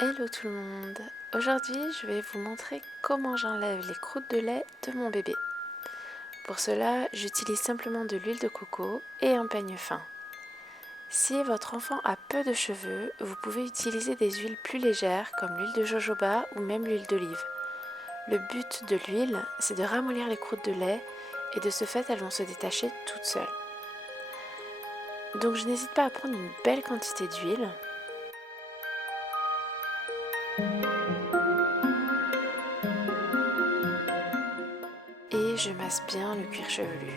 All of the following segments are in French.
Hello tout le monde. Aujourd'hui, je vais vous montrer comment j'enlève les croûtes de lait de mon bébé. Pour cela, j'utilise simplement de l'huile de coco et un peigne fin. Si votre enfant a peu de cheveux, vous pouvez utiliser des huiles plus légères comme l'huile de jojoba ou même l'huile d'olive. Le but de l'huile, c'est de ramollir les croûtes de lait et de ce fait, elles vont se détacher toutes seules. Donc je n'hésite pas à prendre une belle quantité d'huile. Et je masse bien le cuir chevelu.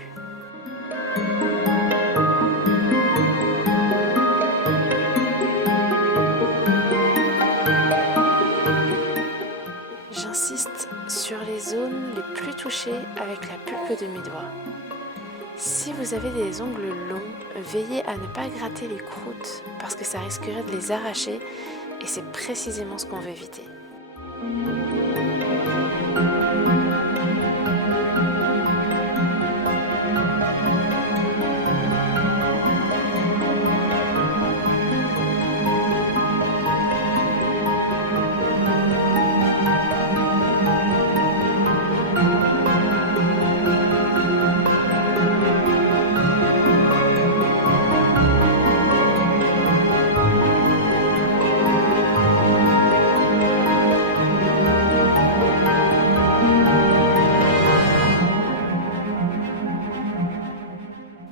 J'insiste sur les zones les plus touchées avec la pulpe de mes doigts. Si vous avez des ongles longs, veillez à ne pas gratter les croûtes parce que ça risquerait de les arracher et c'est précisément ce qu'on veut éviter.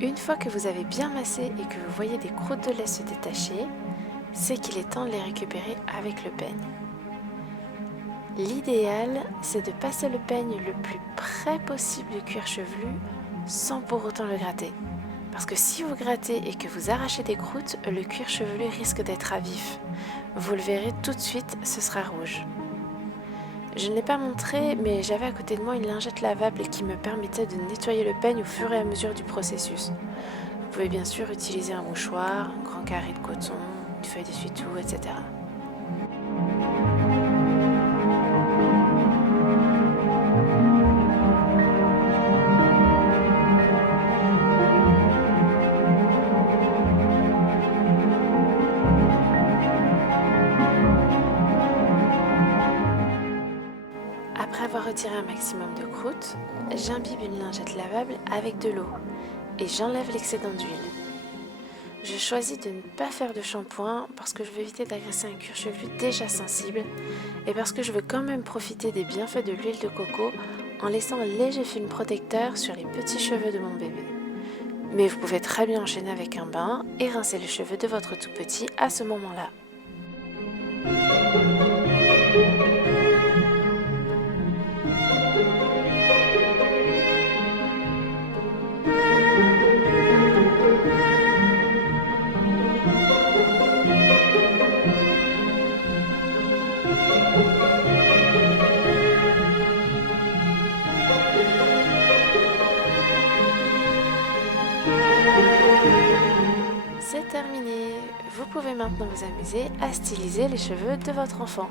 Une fois que vous avez bien massé et que vous voyez des croûtes de lait se détacher, c'est qu'il est temps de les récupérer avec le peigne. L'idéal, c'est de passer le peigne le plus près possible du cuir chevelu sans pour autant le gratter. Parce que si vous grattez et que vous arrachez des croûtes, le cuir chevelu risque d'être à vif. Vous le verrez tout de suite, ce sera rouge. Je ne l'ai pas montré, mais j'avais à côté de moi une lingette lavable qui me permettait de nettoyer le peigne au fur et à mesure du processus. Vous pouvez bien sûr utiliser un mouchoir, un grand carré de coton, une feuille d'essuie-tout, etc. Après avoir retiré un maximum de croûte, j'imbibe une lingette lavable avec de l'eau et j'enlève l'excédent d'huile. Je choisis de ne pas faire de shampoing parce que je veux éviter d'agresser un cuir chevelu déjà sensible et parce que je veux quand même profiter des bienfaits de l'huile de coco en laissant un léger film protecteur sur les petits cheveux de mon bébé. Mais vous pouvez très bien enchaîner avec un bain et rincer les cheveux de votre tout petit à ce moment-là. C'est terminé. Vous pouvez maintenant vous amuser à styliser les cheveux de votre enfant.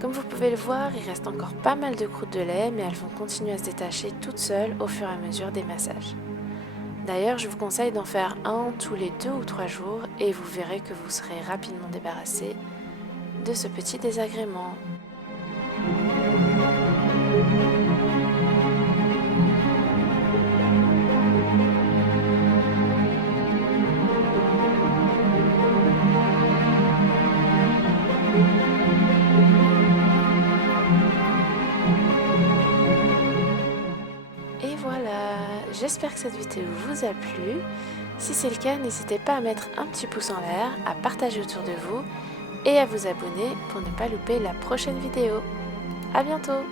Comme vous pouvez le voir, il reste encore pas mal de croûtes de lait, mais elles vont continuer à se détacher toutes seules au fur et à mesure des massages. D'ailleurs, je vous conseille d'en faire un tous les 2 ou 3 jours et vous verrez que vous serez rapidement débarrassé de ce petit désagrément. Et voilà, j'espère que cette vidéo vous a plu. Si c'est le cas, n'hésitez pas à mettre un petit pouce en l'air, à partager autour de vous et à vous abonner pour ne pas louper la prochaine vidéo. À bientôt!